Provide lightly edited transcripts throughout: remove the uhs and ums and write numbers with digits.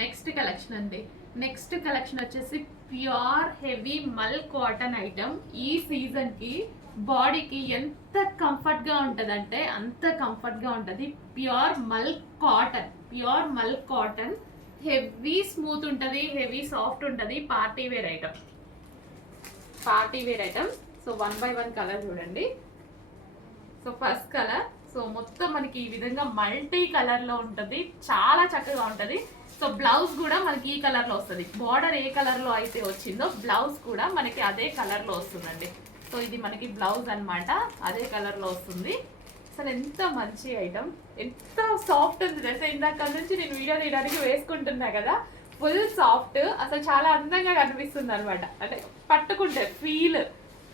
Next collection అండి. Next collection వచ్చేసి pure heavy మల్ కాటన్ ఐటమ్. ఈ సీజన్కి బాడీకి ఎంత కంఫర్ట్గా ఉంటుందంటే అంత కంఫర్ట్గా ఉంటుంది. ప్యూర్ మల్ కాటన్ హెవీ స్మూత్ ఉంటుంది, హెవీ సాఫ్ట్ ఉంటుంది. Party wear item. So 1 by 1 colour చూడండి. సో ఫస్ట్ కలర్, సో మొత్తం మనకి ఈ విధంగా మల్టీ కలర్లో ఉంటుంది, చాలా చక్కగా ఉంటుంది. సో బ్లౌజ్ కూడా మనకి ఈ కలర్లో వస్తుంది. బార్డర్ ఏ కలర్లో అయితే వచ్చిందో బ్లౌజ్ కూడా మనకి అదే కలర్లో వస్తుందండి. సో ఇది మనకి బ్లౌజ్ అనమాట, అదే కలర్లో వస్తుంది. అసలు ఎంత మంచి ఐటమ్, ఎంత సాఫ్ట్ ఉంది తెలుసా. ఇందాక నుంచి నేను వీడియో తీయడానికి వేసుకుంటున్నా కదా, ఫుల్ సాఫ్ట్, అసలు చాలా అందంగా కనిపిస్తుంది అనమాట. అంటే పట్టుకుంటే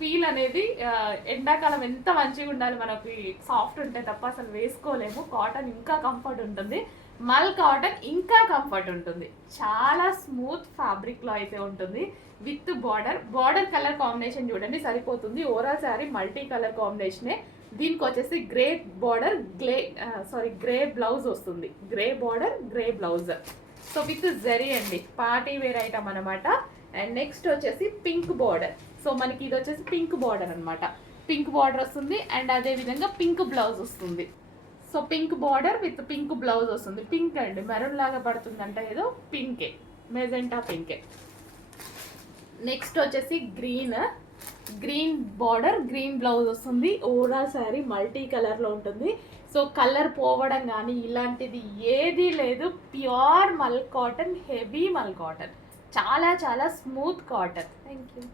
ఫీల్ అనేది ఎండాకాలం ఎంత మంచిగా ఉండాలి, మనకి సాఫ్ట్ ఉంటే తప్ప అసలు వేసుకోలేము. కాటన్ ఇంకా కంఫర్ట్ ఉంటుంది, మల్ కాటన్ ఇంకా కంఫర్ట్ ఉంటుంది. చాలా స్మూత్ ఫ్యాబ్రిక్లో అయితే ఉంటుంది. విత్ బార్డర్ కలర్ కాంబినేషన్ చూడండి సరిపోతుంది. ఓవరాల్ శారీ మల్టీ కలర్ కాంబినేషనే. దీనికి వచ్చేసి గ్రే బ్లౌజ్ వస్తుంది. Grey border, grey blouse. So with zari అండి, పార్టీ వేర్ ఐటమ్ అనమాట. అండ్ నెక్స్ట్ వచ్చేసి పింక్ బార్డర్. సో మనకి ఇది వచ్చేసి పింక్ బార్డర్ అనమాట. పింక్ బార్డర్ వస్తుంది అండ్ అదే విధంగా పింక్ బ్లౌజ్ వస్తుంది. So pink border with pink blouse వస్తుంది. పింక్ అండి, మెరూన్ లాగా పడుతుందంట, ఏదో పింకే, మెజెంటా పింకే. నెక్స్ట్ వచ్చేసి గ్రీన్ బార్డర్, గ్రీన్ బ్లౌజ్ వస్తుంది. ఓవరాల్ శారీ మల్టీ కలర్లో ఉంటుంది. సో కలర్ పోవడం కానీ ఇలాంటిది ఏదీ లేదు. ప్యూర్ మల్ కాటన్, హెవీ మల్ కాటన్, చాలా చాలా స్మూత్ కాటన్. Thank you.